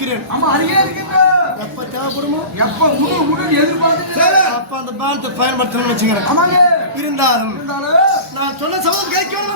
இருக்கிறேன். ஆமா அருகே இருக்கீங்க. எப்ப தேவைப்படுமோ எப்ப முழு எதிர்பார்த்து அப்ப அந்த பானத்தை பயன்படுத்தணும்னு வச்சுக்கிறேன். ஆமாங்க. இருந்தாலும் நான் சொன்ன சபதம் கேட்கணும்.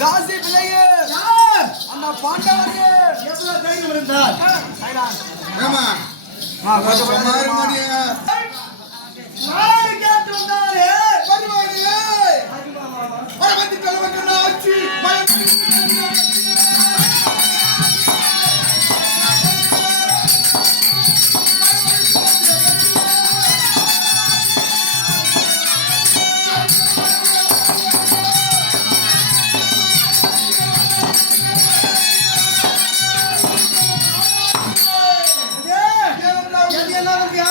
காசி பிள்ளையே யார்? அந்த பாண்டவருக்கு எவ்வளவு தைரியம் இருந்தால் ஏமா கொஞ்சம் மணியா நாடு கேட்டு வந்தாலே பரிமாணியே பரமத்தி தலைவன் ஆட்சி எது என்ன இருக்கியா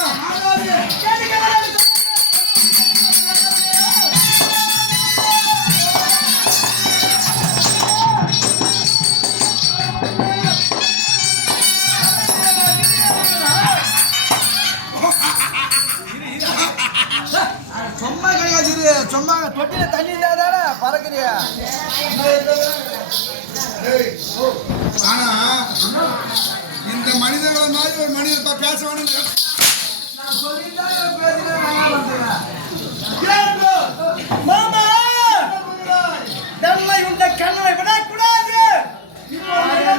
சும்மா கிடையாது சும்மா தொட்டில தண்ணி இல்லாதால பறக்குறியா ஆனா இந்த மனிதர்களை மாதிரி ஒரு மனிதர் பேச வேணும் நான் சொல்லிதான் பேசுறேன் மாமா நம்மை உந்த கண்ணை விடக்கூடாது என்ன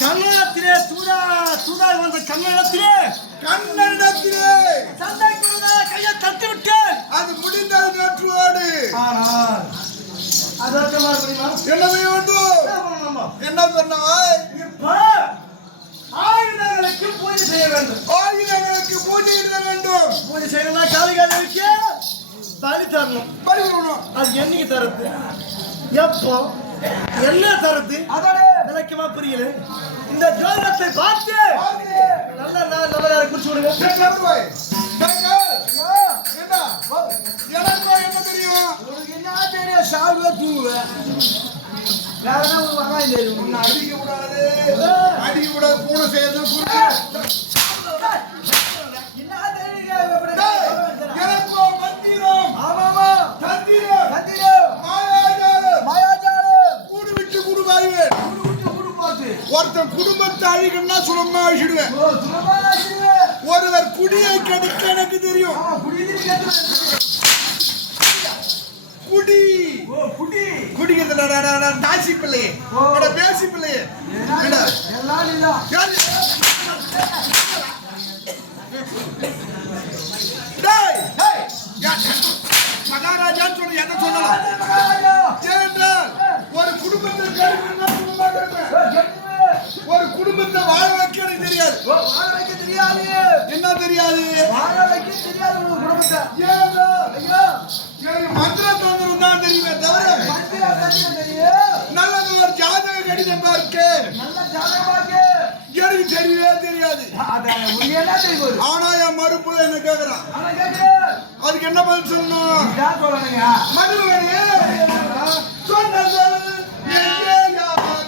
கன்னடத்திலே சூடாய் வந்த கன்னடத்திலே கண்ணனிடத்திலே சந்தைக்குள்ள கையை தட்டி விட்டேன். அது முடிந்தது நற்றுவாடு ஆனால் அதற்கு மறுபடியும் என்ன செய்ய வேண்டும் என்ன சொன்னாய் இப்ப ஆயுதங்களுக்கு பூஜை செய்ய வேண்டும். ஆயுதங்களுக்கு பூஜையிட வேண்டும் பூஜை செய்யணும்னா காளிகாதேவிக்கு பலி தரணும். பலி கொடுக்கணும் அது என்னைக்கு தருது, எப்போ, என்ன தருது, அதோட விளக்கமா புரியல. இந்த ஜோதிடத்தை பார்த்து நல்ல நாள் நல்ல நேரம் குறிச்சு விடுங்க. என்ன தெரியும் உனக்கு என்ன தெரியும் சாப்பிடுவ தூங்குவேன் வேற என்ன ஒரு வகாயம் தெரியும் உன்னை அடிக்க கூடாது அடிக்க கூடாது பூனை செய்யறது என்ன தெரியும் எனக்கோ மந்திரம் ஆமாமா தந்திரம் கத்திரம் மாயாஜாலம் மாயாஜாலம் கூடு விட்டு கூடு வாய்வேன் குடு குடு குடு போட்டு ஒருத்தன் குடும்பத்தை அழிக்கணும்னா சுலமா அழிச்சிடுவேன் ஓ சும்மா ஆசிடுவே ஒருவர் குடியை கெடுக்க எனக்கு தெரியும் ஆமா குடிதிரி கேட்டு குடி ஓ குடி குடிக்கிறதுல தாசி பிள்ளையே பேசி பிள்ளையே எல்லாம் இல்ல யாரு? டேய், டேய், மகாராஜான்னு சொல்லி என்ன சொல்லலாம் மகாராஜா ஏனென்றால் ஒரு குடும்பத்தை கெடுக்கணும்னா சும்மா இருப்பேன். ஒரு குடும்பத்தை வாழ வைக்க எனக்கு தெரியாது ஓ வாழ வைக்க தெரியாது என்ன தெரியாது வாழ வைக்க தெரியாது உங்க குடும்பத்தை ஏனென்றால் ஐயோ எனக்கு மந்திர தந்திரம் தான் தெரியுமே தவிர மந்திர கட்டியம் தெரியும் நல்லது ஒரு ஜாதக கடிதம் பார்க்க நல்ல ஜாதகமாக்கு எனக்கு தெரியவே தெரியாது அத உண்மையெல்லாம் தெரியும் ஆனா என் மறுப்புல என்ன கேக்குறான் ஆனா கேக்குறேன் அதுக்கு என்ன பதில் சொல்லணும் இதான் சொல்லணுங்க மதுவனே சொன்னதல் எங்கேயாகும்?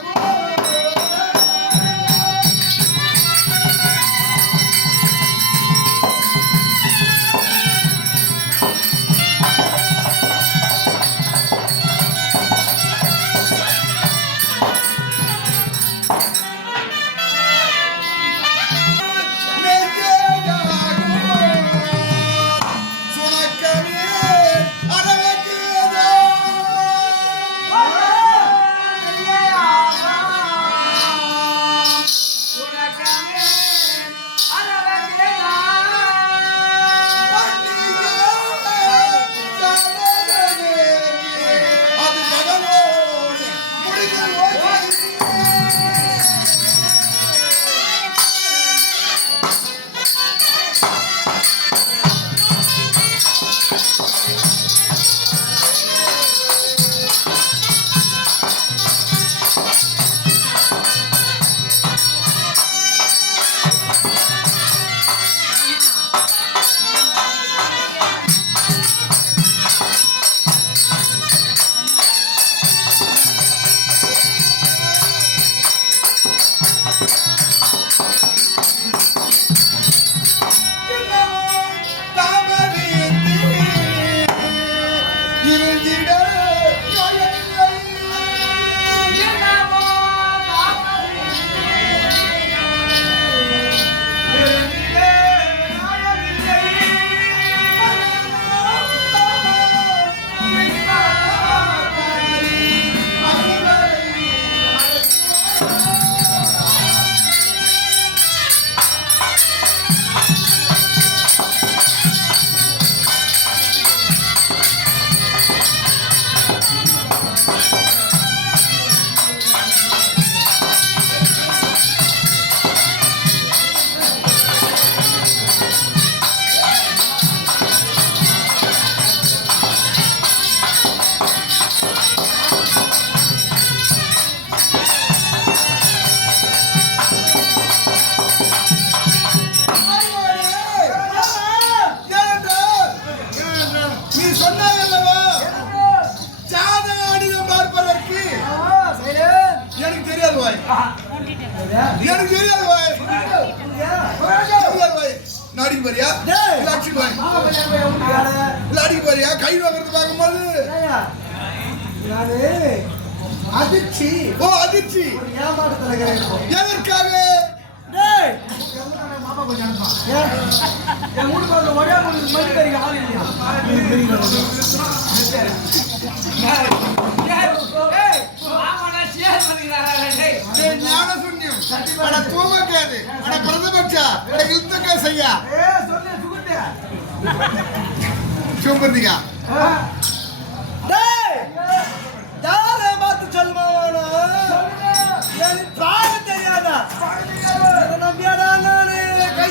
அதிர்ச்சி அதிர்ச்சி எதற்காக மாமா கொஞ்சம் அனுப்பா என் வீட்டுக்கு ஒரே மணி தெரியும் ஆள் இல்லையா தெரியாதா நம்பியாடா கை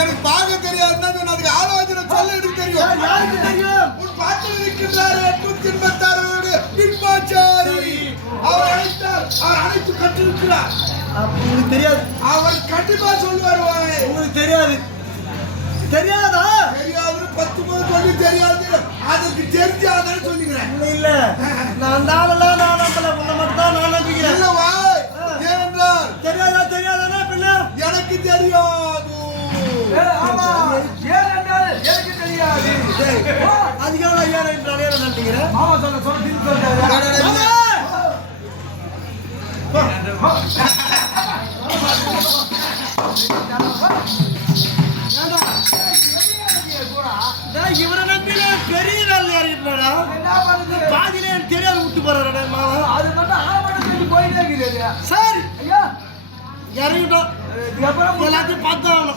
எனக்கு பார்க்க தெரியாதுன்னா அதுக்கு ஆலோசனை சொல்ல எனக்கு தெரியும். யாருக்கு தெரியும்? உன் பாட்டில் இருக்கின்றார் 886 பின்பாச்சாரி. அவர் அழைத்தார், அவர் அழைத்து கட்டிருக்கிறார். உங்களுக்கு தெரியாது? அவர் கண்டிப்பா சொல்லுவார். உங்களுக்கு தெரியாது? தெரியாதா? தெரியாது 10 பேர் சொல்லி தெரியாது. அதுக்கு தெரிஞ்சாதான் சொல்லிக்கிறேன். இல்ல நான் தானலாம் நான் நம்பல உன்னை மட்டும் தான் நான் நம்பிக்கிறேன். இல்ல வாய் ஏனென்றால் தெரியாதா தெரியாதானே பின்ன எனக்கு தெரியாது. ஆமா ஏனென்றால் எனக்கு தெரியாது. அதிகார ஐயா என்றாலே நான் நம்பிக்கிறேன். மாமா சொல்ல சொல்றாரு. இவரை நம்பில பெரிய வேலை இறங்கிட்டாடா. பாதியில எனக்கு தெரியாது விட்டு போறாடா மாமா. அது மட்டும் ஆவணம் சொல்லி போயிட்டே இருக்குது. சரி ஐயா இறங்கிட்டோம். இதுக்கப்புறம் எல்லாத்தையும் பார்த்தா அவனை